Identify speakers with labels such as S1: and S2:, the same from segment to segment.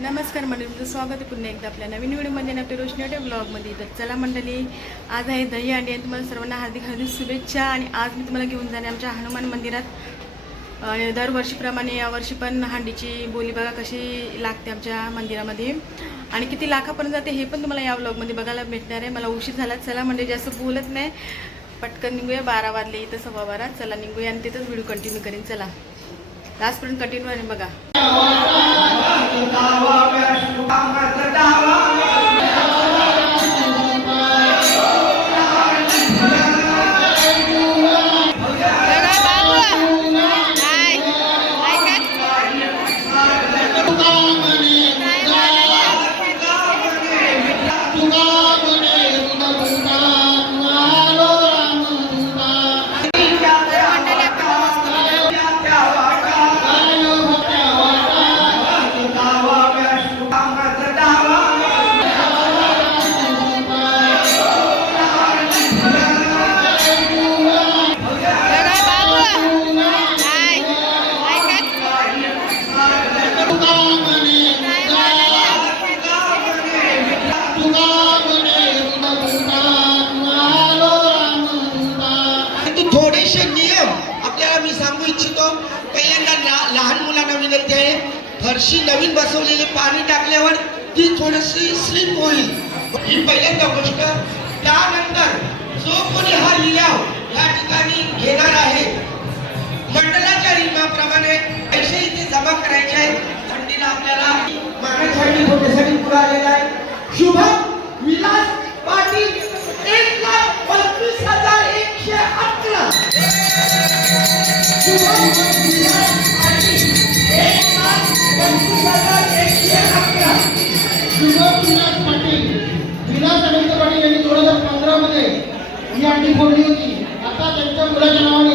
S1: नमस्कार मंडळी तुमचं स्वागत आहे पुन्हा एकदा आपल्या नवीन व्हिडिओमध्ये आणि आपल्या रोशनी ब्लॉगमध्ये तर चला मंडळी आज आहे दही अंडी आणि तुम्हाला सर्वांना हार्दिक हार्दिक शुभेच्छा आणि आज मी तुम्हाला घेऊन जाणे आमच्या हनुमान मंदिरात. दरवर्षीप्रमाणे यावर्षी पण हांडीची बोली बघा कशी लागते आमच्या मंदिरामध्ये. आणि किती लाखापर्यंत जाते हे पण तुम्हाला या ब्लॉगमध्ये बघायला भेटणार आहे. मला उशीर झाला चला म्हणजे जास्त बोलत नाही. पटकन निघूया बारा वाजले इथं सव्वा बारा. चला निघूया आणि तिथंच व्हिडिओ कंटिन्यू करेन. चला. लास्टपर्यंत कंटिन्यू आहे बघा.
S2: परंतु फरशी नवीन बसवलेली पाणी टाकल्यावर ती थोडीशी स्लिप होईल. ही पहिल्यांदा गोष्ट. त्यानंतर जो कोणी हा लिलाव या ठिकाणी घेणार आहे मंडळाच्या नियमाप्रमाणे पैसे इथे जमा करायचे आहेत. थंडीला आपल्याला मागण्यासाठी थोड्यासाठी पुढे आलेला आहे. शुभम
S3: फोडली होती? आता त्यांच्या मुलाच्या नावाने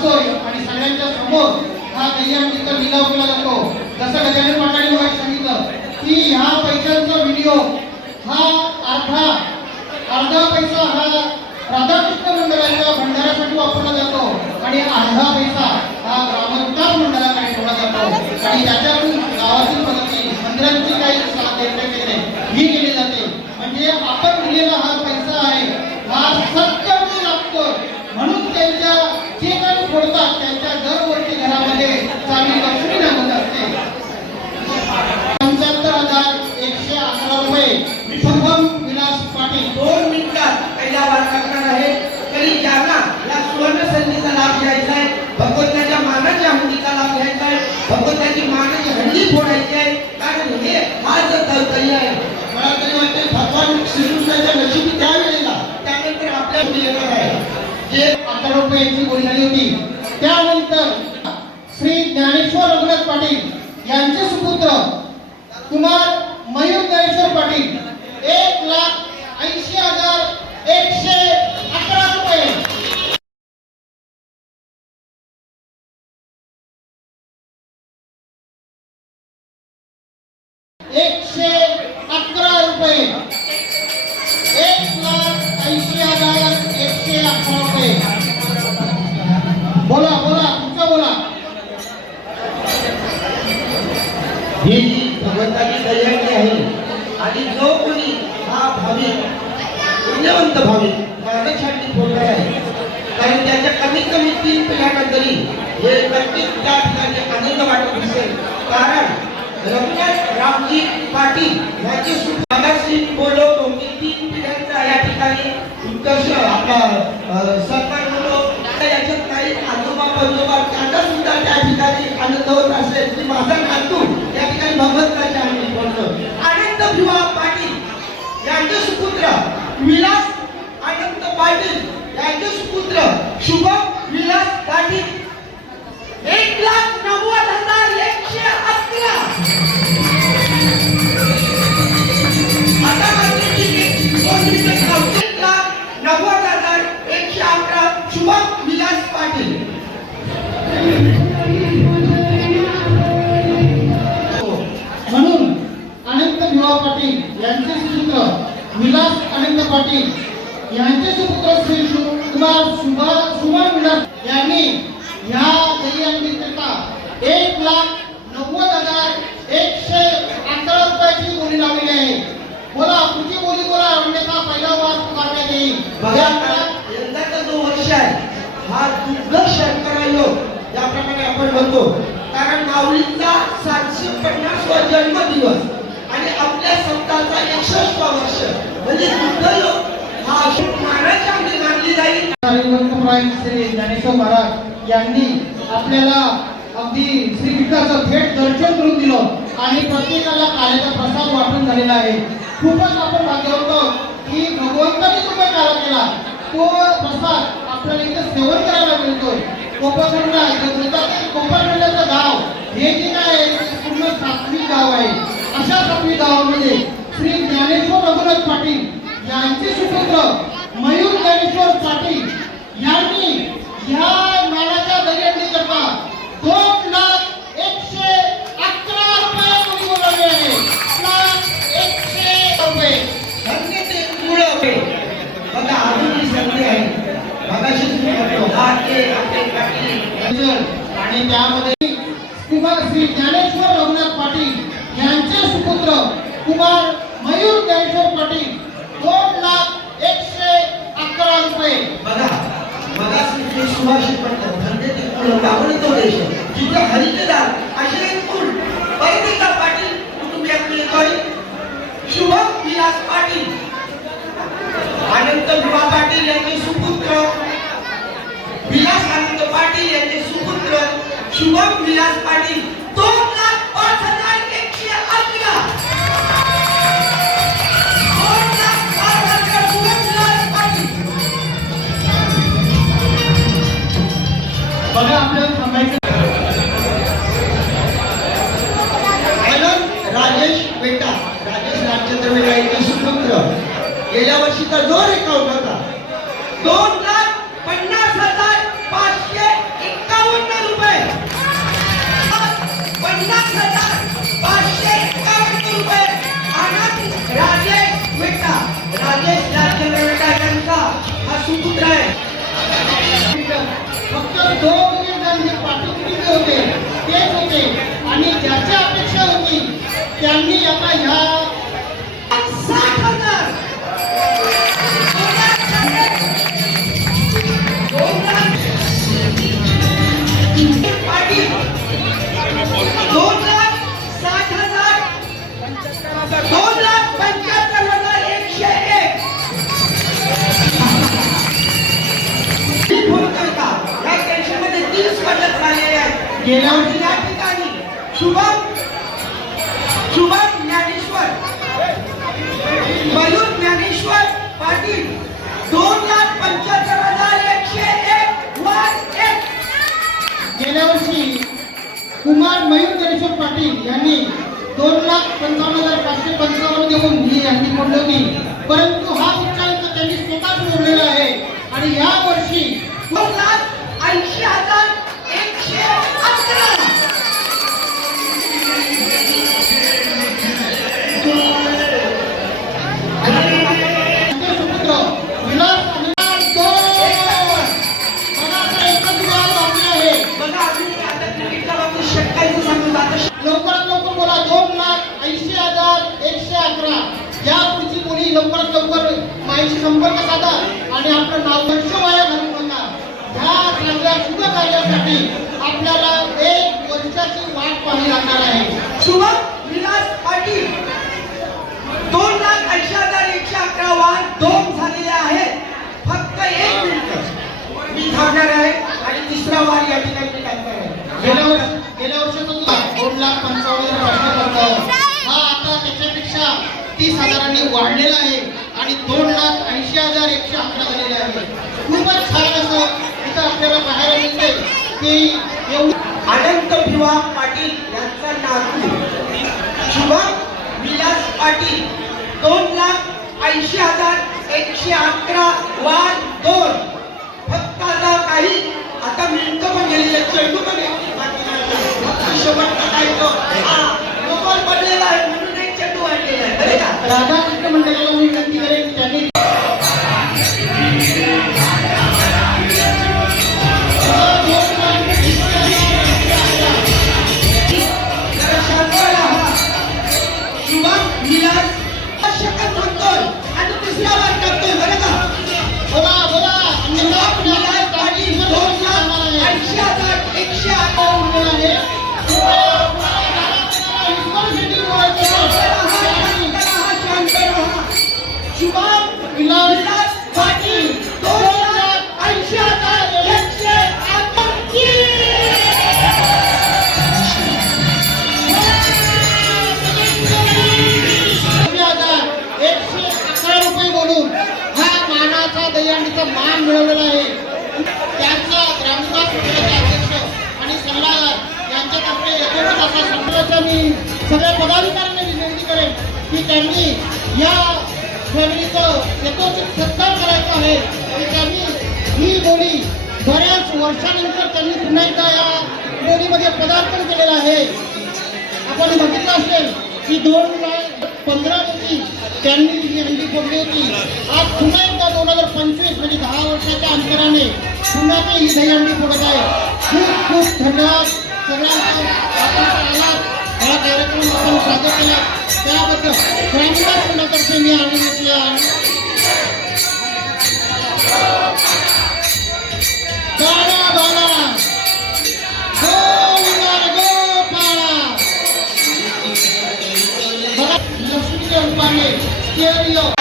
S3: जोपासतोय आणि सगळ्यांच्या समोर हा कल्याण इथं लिलाव केला जातो. जसं गजानन पाटाने सांगितलं की ह्या पैशांचा व्हिडिओ हा अर्धा अर्धा पैसा हा राधाकृष्ण मंडळाच्या भंडारासाठी वापरला जातो. आणि अर्धा पैसा हा ग्रामविकास मंडळाकडे ठेवला जातो आणि त्याच्यातून गावातील प्रगती मंदिरांची काही देखरेख ही केली जाते म्हणजे आपण दिलेला हा पैसा आहे हा सत्कर्मी लागतोय म्हणून त्यांच्या जे काही फोडतात त्यांच्या दरवर्षी घरामध्ये चांगली लक्ष्मी लागत असते पंच्याहत्तर हजार एकशे अकरा रुपये शुभम विलास पाटील
S2: दोन मिनिटात पहिला वार करणार आहे तरी ज्यांना या सुवर्ण संधीचा लाभ घ्यायचा आहे भगवंताच्या मानाच्या हंडीचा लाभ घ्यायचा आहे भगवंताची मानाची हंडी फोडायची आहे कारण हे जर जो आहे.
S3: मला तरी वाटते भगवान श्रीकृष्णाच्या नशिबी त्यावेळेला
S2: त्यानंतर आपल्या येणार आहे.
S3: जे अकरा रुपयांची बोली झाली होती त्यानंतर श्री ज्ञानेश्वर रघुनाथ पाटील यांचे सुपुत्र कुमार मयूर एकशे बोला बोला तुमचा बोला.
S2: ही जी भगवंताची दयाळी आहे. आणि जो कोणी हा भाविक पुण्यवंत भाविक मानस हंडी आहे कारण त्याच्या कमीत कमी तीन पिढ्यांना तरी हे नक्कीच त्या ठिकाणी आनंद वाटत असेल. कारण रघुनाथ रामजी पाटील यांचे सुभागाशी बोलवतो की तीन पिढ्यांचा या ठिकाणी उत्कर्ष आपला अ, होतो. याच्यात काही आजोबा पंजोबा त्यांना सुद्धा त्या ठिकाणी आनंद होत असेल. की माझा नातू या ठिकाणी भगवंताचे आम्ही बोलतो आनंद विवाह पाटील यांचे सुपुत्र विलास आनंद पाटील यांचे सुपुत्र शुभम विलास पाटील
S3: विवाह पाटील यांचे सुपुत्र विलास अनंत पाटील यांचे सुपुत्र श्री कुमार सुभा सुमन विलास यांनी ह्या दहीहंडीकरिता एक लाख नव्वद हजार एकशे अकरा रुपयाची बोली लावलेली आहे. बोला पुढची बोली बोला अन्यथा पहिला वार पुकारण्यात येईल
S2: बघा यंदाचा जो वर्ष आहे हा दुर्ग शंकरा योग याप्रमाणे आपण म्हणतो. कारण माऊलींचा सातशे पन्नासवा जन्मदिवस आणि आपल्या सत्ताचा एकसष्ट वर्ष. म्हणजे दुर्ग हा अशोक महाराज आम्ही मानली जाईल
S3: श्री ज्ञानेश्वर महाराज यांनी आपल्याला अगदी श्री थेट दर्शन करून दिलं आणि प्रत्येकाला कार्याचा प्रसाद वाटून झालेला आहे. खूपच आपण भाग्यवंत की भगवंताने जो काही कार्य केला. तो प्रसाद आपल्याला इथे सेवन करायला मिळतोय. कोपरखंडला कोपरखंडाचं गाव हे जे काय आहे पूर्ण सात्विक गाव आहे. अशा सात्विक गावामध्ये श्री ज्ञानेश्वर रघुनाथ पाटील यांचे सुपुत्र मयूर ज्ञानेश्वर पाटील यांनी या नाण्याच्या
S2: गेल्या वर्षीचा जो रेकॉर्ड होता. दोन लाख पन्नास हजार पाचशे एकावन्न रुपये. पन्नास हजार पाचशे एकावन्न रुपये. आनंद राजेश मेहता. राजेश रामचंद्र मेहता यांचा हा सुपुत्र आहे.
S3: फक्त दोन मिनिट जे पाठीपुढे होते तेच होते. आणि ज्याची अपेक्षा होती त्यांनी आता ह्या
S2: दोन लाख
S3: पंचावन्न हजार पाचशे पंचावन्न देऊन ही यांनी मोडली होती. परंतु हा उच्चांक त्यांनी स्वतःच मोडलेला आहे. आणि या वर्षी
S2: दोन लाख ऐंशी हजार तर माईशी
S3: संपर्क साधा आणि आपलं नाव वर्ष वाया घालू नका ह्या चांगल्या
S2: शुभ कार्यासाठी आपल्याला एक वर्षाची वाट पाहावी लागणार
S3: आहे. शुभ विलास पाटील. दोन लाख ऐंशी हजार एकशे अकरा वाहन दोन झालेले आहे फक्त एक मिनिट. मी थांबणार आहे आणि तिसरा वार या ठिकाणी मी गेल्या वर्ष गेल्या वर्षाचा दोन
S2: लाख
S3: पंचावन्न हजार हा आता त्याच्यापेक्षा तीस हजारांनी वाढलेला आहे. आणि दोन लाख ऐंशी हजार एकशे अकरा झालेले आहे. खूपच छान असं इथं आपल्याला पाहायला मिळते की एवढं
S2: अनंत भिवा पाटील यांचा नातू शुभम विलास पाटील दोन लाख ऐंशी हजार एकशे अकरा वाद दोन. फक्त आता काही आता मिनिटं पण गेलेले चेंडू पण एक फक्त शेवटचा काय तो? हा, पडलेला आहे. वाढलेला आहे बरं का
S3: राधाकृष्ण मंडळाला मी विनंती करेन रुपये हा मानाचा दहीहंडीचा मान मिळवलेला आहे. त्यांचा ग्रामविकास मंडळाचे अध्यक्ष आणि सल्लागार यांच्यातर्फे एकूणच असा संघाचा मी सगळ्या पदाधिकाऱ्यांना विनंती करेन की त्यांनी या फॅमिलीचं यथोचित सत्कार करायचा आहे आणि त्यांनी ही बोली बऱ्याच वर्षानंतर त्यांनी पुन्हा एकदा या बोलीमध्ये पदार्पण केलेलं आहे. आपण बघितलं असेल की दोन पंधरा रोजी त्यांनी तिची हंडी फोडली होती. आज पुन्हा एकदा दोन हजार पंचवीस म्हणजे दहा वर्षाच्या अंतराने पुन्हा ते ही दहीहंडी फोडत आहे. खूप खूप धन्यवाद. सगळ्यांचा आपण आलात हा कार्यक्रम आपण सादर केला. त्याबद्दल ग्रामीण मंडळातर्फे मी आनंद आहे
S4: Yeah.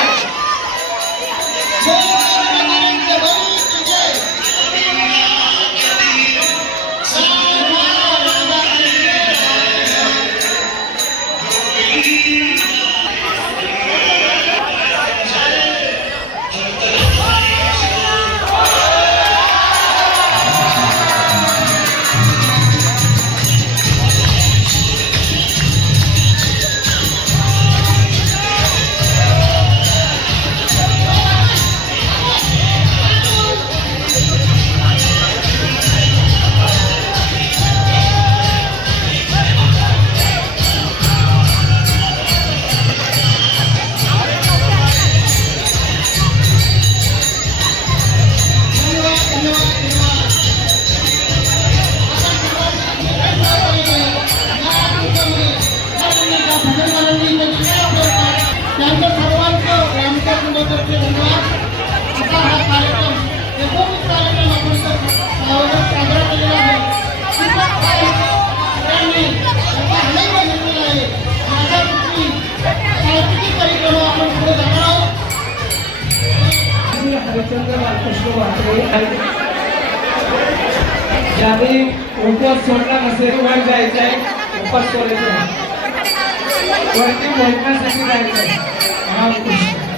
S4: ज्याने उपवास सोडला नसेल वर जायचं आहे उपवास सोडायचं आहे. वरती मोजण्यासाठी जायचं आहे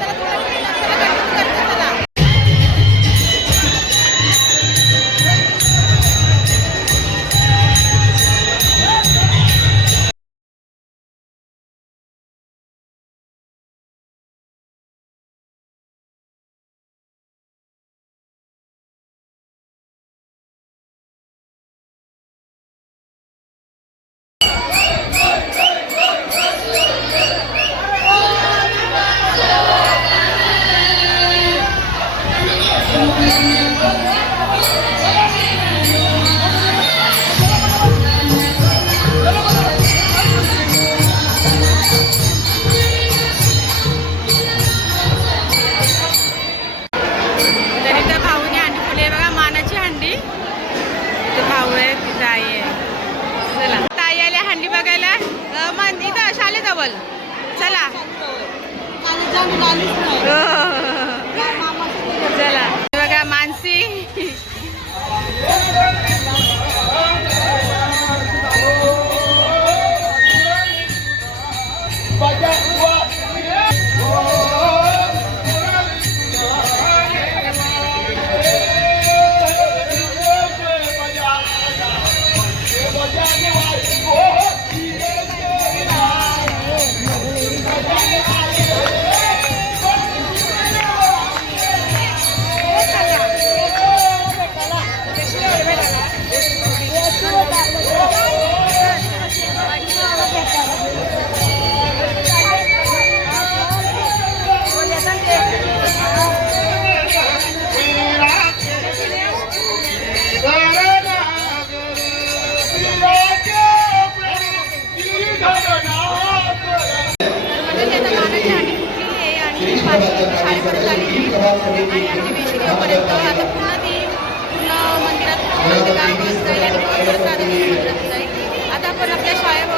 S1: हो.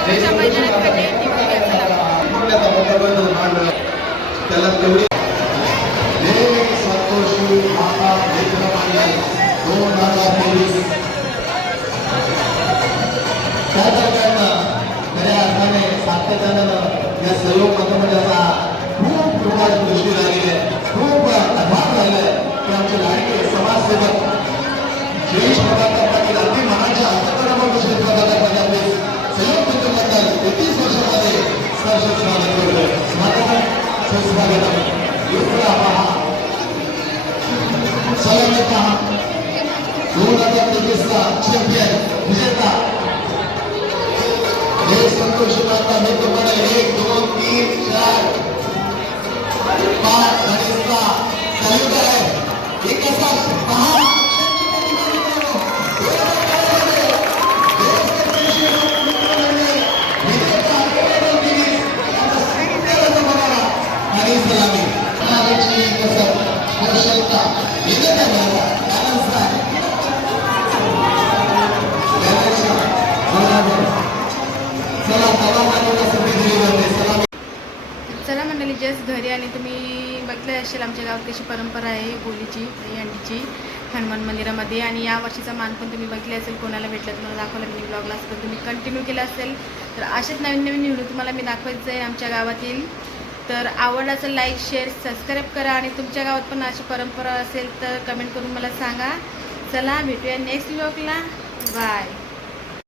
S1: आपल्या शाळेच्या मैदानात ती बघूया चला
S5: त्याला तेवढी हे माता मित्र दोन हजार तेवीस. त्या दरम्यान खऱ्या अर्थाने सातत्यानं या मतमंडळाचा खूप दृष्टी आहे खूप अभाव आहे की आमचे लाडके समाजसेवक पाटील अगदी मनाच्या अंतकरणावर बसले प्रभाकर पाटील आपले. सहयोग एकतीस वर्षामध्ये स्पर्श स्वागत करतो स्वागत सुस्वागत युवरा पहा सलामी पहा दोन हजार तेवीसचा चॅम्पियन विजेता. हे संतोष माता मी तुम्हाला एक दोन तीन चार पाच आणि सहा. सल्युट आहे. एक असा पहा. आणि
S1: तुम्ही बघितलं असेल आमच्या गावात कशी परंपरा आहे बोलीची यांची हनुमान मंदिरामध्ये. आणि या वर्षीचा मान पण तुम्ही बघितले असेल कोणाला भेटलं तुम्हाला दाखवलं मी ब्लॉगला असं तुम्ही कंटिन्यू केलं असेल. तर असेच नवीन नवीन व्हिडिओ तुम्हाला मी दाखवायचं आहे आमच्या गावातील. तर आवडलं असेल लाईक शेअर सबस्क्राईब करा. आणि तुमच्या गावात पण अशी परंपरा असेल तर कमेंट करून मला सांगा. चला भेटूया नेक्स्ट ब्लॉगला बाय